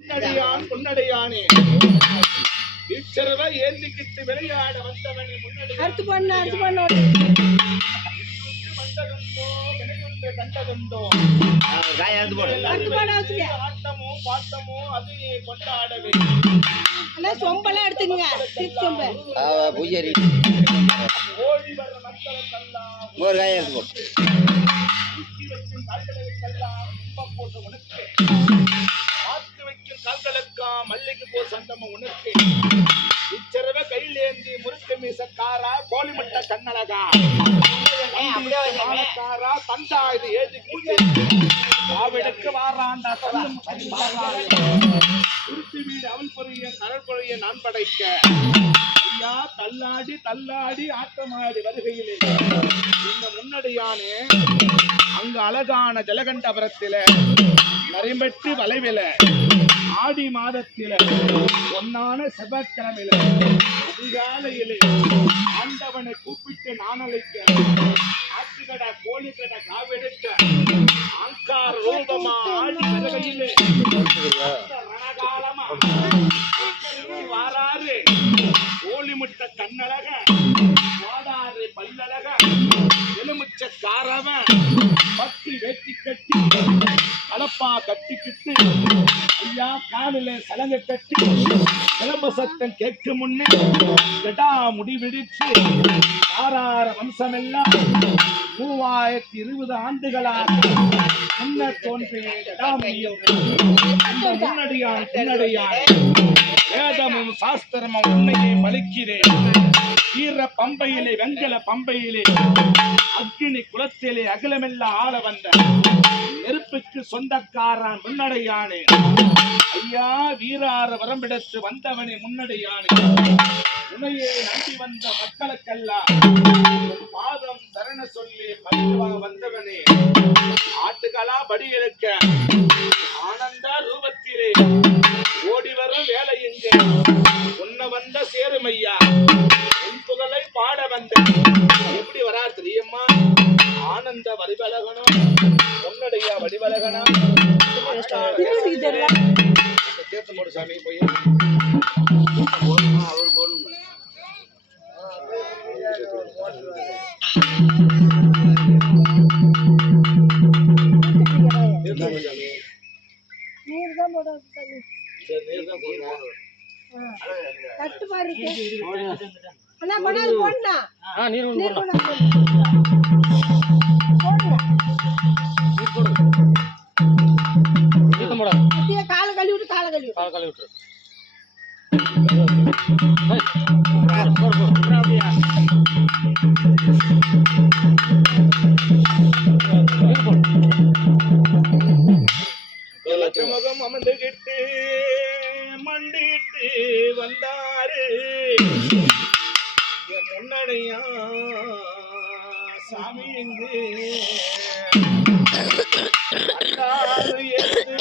முன்னடியான் பொன்னடியானே இச்சரவ ஏந்திக்கிட்டு விளையாட வந்தவனே முன்னடி அடுத்து பண்ணு அடுத்து பண்ணு. வந்ததுண்டோ வினையுண்டு கண்டதுண்டோ. ஆட்டமும் பாட்டமும் அதையே கொண்டாடவே. சொம்பெல்லாம் சொம்பு. பூஜாரி. ஓடி வர மக்களுக்கெல்லாம் ஒரு காய எடுத்து போட்டு உனக்கு. வைக்கும் கால்களுக்கா மல்லிகை போ சந்தம உனக்கு. இச்சரவ கையிலேந்தி முறுக்கு மீசக்காரா கோழிமுட்டை கண்ணழகா. காரா தந்தா இது ஏதுக்கு காவிடக்கு வாராண்டா திருச்சி வீடு அவள் பொறிய கடல் பொறிய நான் படைக்க. ஐயா தள்ளாடி தள்ளாடி ஆட்டமாடி வருகையிலே. இந்த முன்னடியானே அங்கு அழகான ஜலகண்டபுரத்தில நரிம்பெற்று வளைவில ஆடி மாதத்தில ஒன்னான செவ்வாய்க்கிழமையில அதிகாலையிலே ஆண்டவனை கூப்பிட்டு நான் அழைக்க ஆட்டுக்கடை கோழிக்கடை காவெடுக்க. ஆங்கார் ரூபமா ஆடி வருகையிலே ரணகாலமா வாராரு கோழி முட்டை கண்ணழக வாடாறு பல்லழக எலுமிச்ச காரவன் பத்து வேட்டி கட்டி அப்பா கட்டிக்கிட்டு ஐயா காலில சலங்க கட்டி கிளம்ப சத்தம் கேட்கும் முன்னே ஜடா முடிவிடிச்சு ஆறார வம்சமெல்லாம் மூவாயிரத்தி இருபது ஆண்டுகளாக முன்ன தோன்றிய ஜடாமுடியும் அந்த முன்னடியான் பின்னடியான் வேதமும் சாஸ்திரமும் உண்மையை பலிக்கிறேன் ஈர பம்பையிலே வெங்கல பம்பையிலே அக்னி குலத்திலே அகிலமெல்லாம் ஆள வந்த நெருப்புக்கு சொந்தக்காரன் முன்னடையானே. ஐயா வீரார வரம்பிடத்து வந்தவனே முன்னடையானே. உன்னையே நம்பி வந்த மக்களுக்கெல்லாம் பாதம் தரண சொல்லி பணிவா வந்தவனே. ஆட்டுகளா படி இருக்க ஆனந்த ரூபத்திலே ஓடி வரும் வேலை எங்கே? உன்ன வந்த சேருமையா? உன் புகழை பாட வந்த எப்படி வரார் தெரியுமா? ஆனந்த வடிவலகணும் உன்னுடைய தெரியல சேர்த்து போடு சாமி போய். சேர்த்து போடு சாமி. நீர் தான் சரி நீர் தான் போடணும் தட்டு இருக்கு. அண்ணா நீர் விட்டுரு ஏய், போடு, போடு, போடு. நீர் போடு. கிழக்கு முகம் அமர்ந்துகிட்டு மண்டிட்டு வந்தாரு என் முன்னடையா சாமி எங்கு அந்தாறு எடுத்து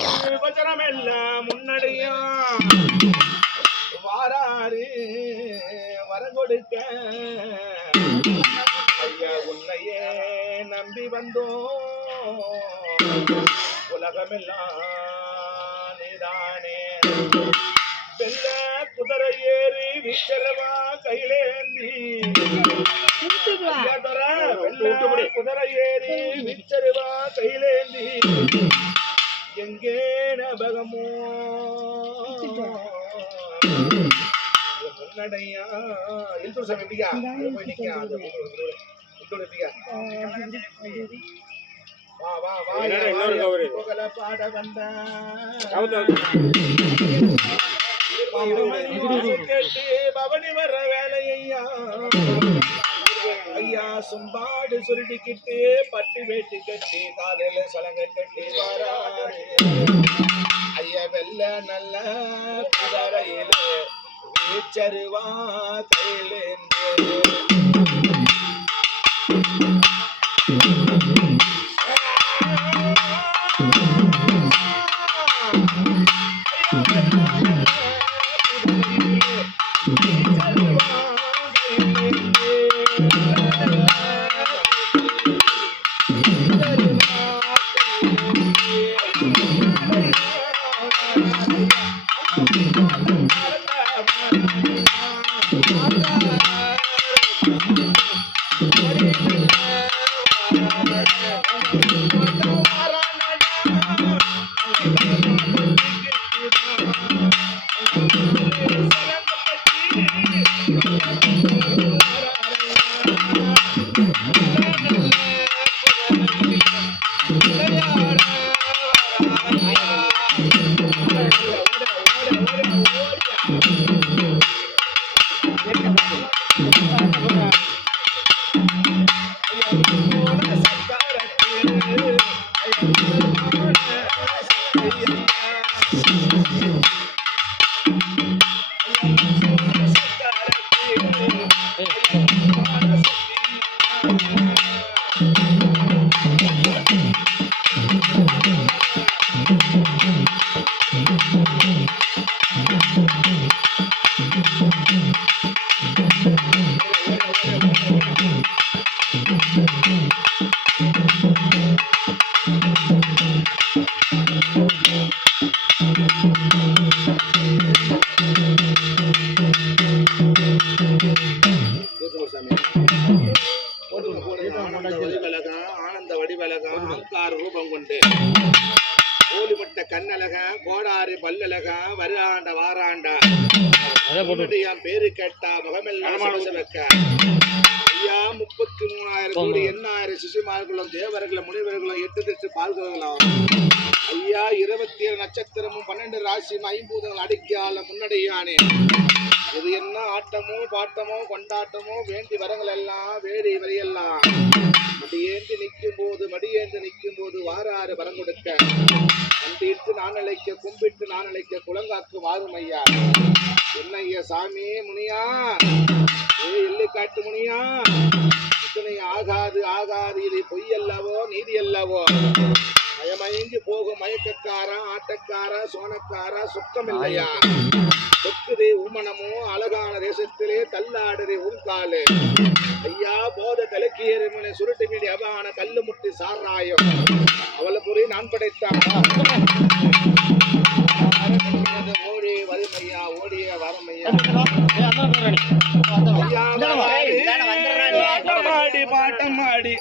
முன்னடையா? வாராரு வர ஐயா உன்னையே நம்பி வந்தோம். உலகமெல்லாம் நீதானே வெள்ள குதிரை ஏறி வீச்சரவா கையிலேந்தி திருப்பிட்டு வா ஐயா துரை, வெள்ள குதிரை ஏறி வீச்சரவா கையிலேந்தி எங்கே நபகமோ முன்னடையா இல்தூர் சாமி எப்படியா போய் நிக்க இல்தூர் எப்படியா வா வா வா இன்னொரு? புகழ பாட கேட்டு பவனி வர வேலையா ஐயா சும்பாடு சுருட்டிக்கிட்டு பட்டு வேட்டு கட்டி காலையில சலங்க கட்டி வராரு. ஐயா வெல்ல நல்ல குதிரையில வீச்சருவா கையிலேந்து. ஆனந்த வடிவலகம் அங்கார ரூபம் கொண்டு ஊலிப்பட்ட கண்ணழகன் கோடாரி பல்லழகன் வருகாண்ட வாராண்டா அதே போட்டு உன்னுடைய பேரு கேட்டா முகமெல்லாம் சிவசிவக்க ஐயா முப்பத்தி மூணாயிரம் கோடி எண்ணாயிரம் சிசுமார்களும் தேவர்களும் முனிவர்களும் எட்டு திட்டு பால்களும் ஐயா இருபத்தி ஏழு நட்சத்திரமும் பன்னெண்டு ராசியும் ஐம்பூதங்கள் அடிக்கால முன்னடையானே. இது என்ன ஆட்டமோ பாட்டமோ கொண்டாட்டமோ வேண்டி வரங்கள் எல்லாம் வேடி வரையெல்லாம் மடியேந்து நிற்கும் போது மடியேந்து நிற்கும் போது வாராறு வரம் கொடுக்க. கண்டிட்டு நான் அழைக்க கும்பிட்டு நான் அழைக்க குளங்காக்கு வாரும் ஐயா. என்ன ஐயா சாமி முனியா? ஏ எள்ளு காட்டு முனியா இத்தனை ஆகாது ஆகாது. இது பொய் அல்லவோ நீதி அல்லவோ மயமயங்கி போகும் மயக்கக்காரா ஆட்டக்காரா சோனக்காரா சுத்தம் இல்லையா சொக்குதே உமனமோ அழகான தேசத்திலே தள்ளாடுதே உங்காலு ஐயா போத தலைக்கீரமனை சுருட்டு மீடி அபான கல்லு முட்டி சாராயம். அவளை புரி நான் படைத்தான் ஓடி வறுமையா ஓடிய வரமையா. ஐயா வாராரு. பாட்டமாடி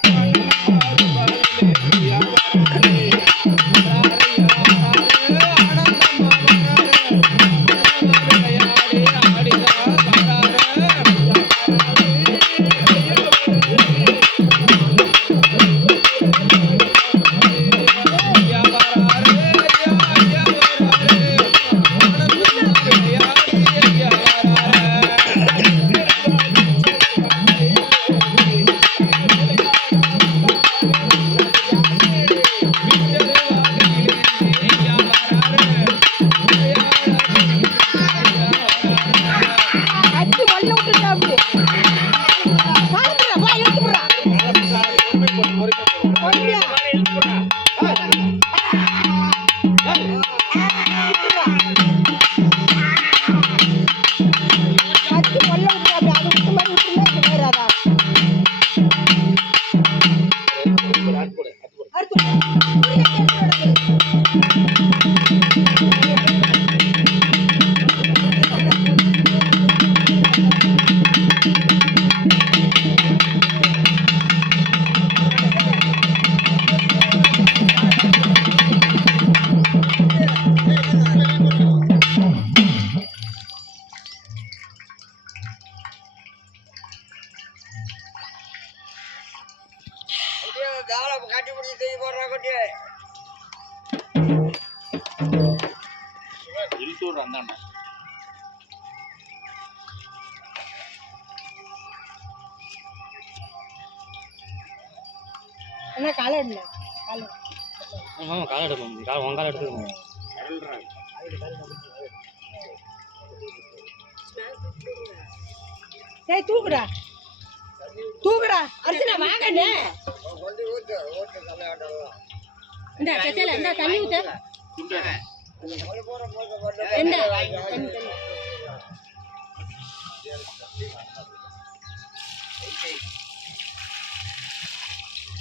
இழுத்தூர் அந்தாண்ட என்ன காலை இடல காலை. ஆமா காலை எடுக்கணும். கால் உன் காலை எடுத்துக்கணும் டேய் தூக்குடா தூக்குடா அர்ச்சனா வாங்கண்ணே இந்த கச்சல இந்த தண்ணி ஊத்து. இந்த தண்ணி தண்ணி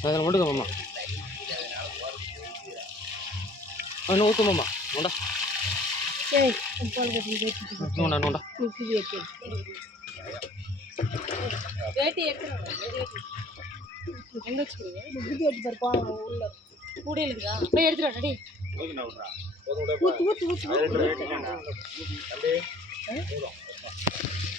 அதில் மட்டும் மாமா. இன்னும் ஊற்று மாமா. நோண்டா. நோண்டா குப்பி வேட்டி வேட்டி பாரு பாருங்க உள்ள கூடையிலுங்க போய் எடுத்துட்டு ஊத்து ஊத்து ஊத்து ஊத்து